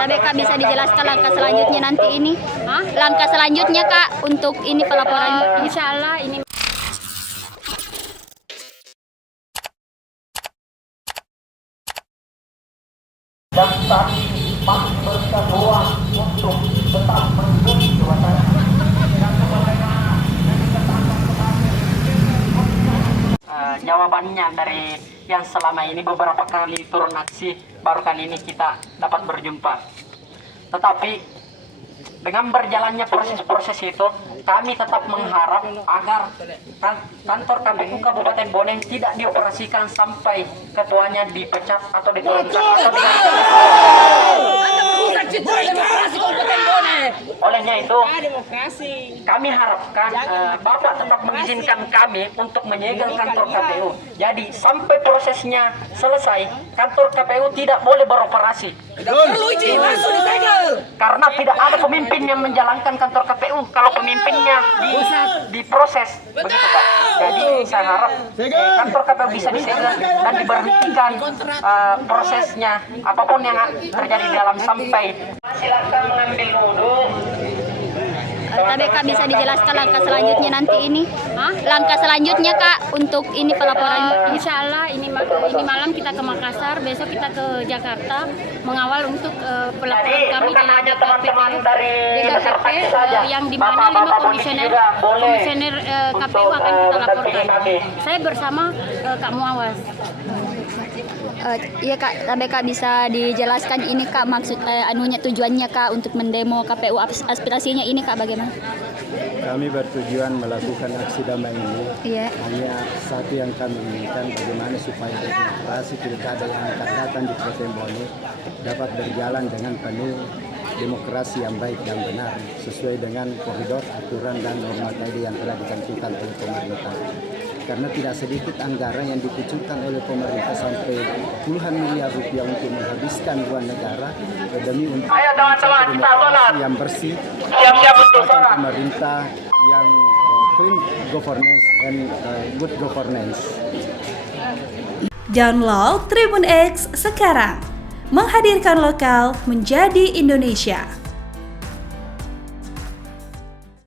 Tapi Kak bisa dijelaskan langkah selanjutnya nanti ini? Langkah selanjutnya Kak untuk ini pelaporan. Insya Allah ini dan kami masih berpeluang untuk tetap mengikuti suasana jawabannya dari yang selama ini beberapa kali turun aksi, baru kali ini kita dapat berjumpa. Tetapi dengan berjalannya proses-proses itu, kami tetap mengharap agar kantor KPU Kabupaten Boneng tidak dioperasikan sampai ketuanya dipecat atau diturunkan atau olehnya itu kami harapkan Bapak tetap mengizinkan kami untuk menyegel kantor KPU. Jadi sampai prosesnya selesai, kantor KPU tidak boleh beroperasi. Karena tidak ada pemimpin yang menjalankan kantor KPU. Kalau pemimpinnya diproses, begitu Pak. Jadi saya harap kantor KPU bisa disegel dan diberhentikan prosesnya, apapun yang terjadi di dalam sampai. Silakan mengambil wudhu. Tapi Kak bisa dijelaskan langkah selanjutnya nanti ini? Langkah selanjutnya Kak untuk ini pelaporan. Insya Allah ini malam kita ke Makassar, besok kita ke Jakarta mengawal untuk pelaporan kami bukan hanya teman-teman dari DKP yang di mana 5 komisioner KPU akan kita laporkan. Saya bersama Kak Muawas. Iya Kak, tapi Kak bisa dijelaskan ini Kak maksud tujuannya Kak untuk mendemo KPU, aspirasinya ini Kak bagaimana? Kami bertujuan melakukan aksi damai ini. Iya. Hanya satu yang kami inginkan, bagaimana supaya demokrasi pilkada yang akan datang di Kabupaten Boneng dapat berjalan dengan penuh demokrasi yang baik dan benar sesuai dengan koridor, aturan dan norma tadi yang telah ditentukan oleh pemerintah. Karena tidak sedikit anggaran yang dikucurkan oleh pemerintah sampai puluhan miliar rupiah untuk menghabiskan uang negara demi untuk demokrasi yang bersih, pemerintah yang clean governance and good governance. Download Tribun X sekarang, menghadirkan lokal menjadi Indonesia.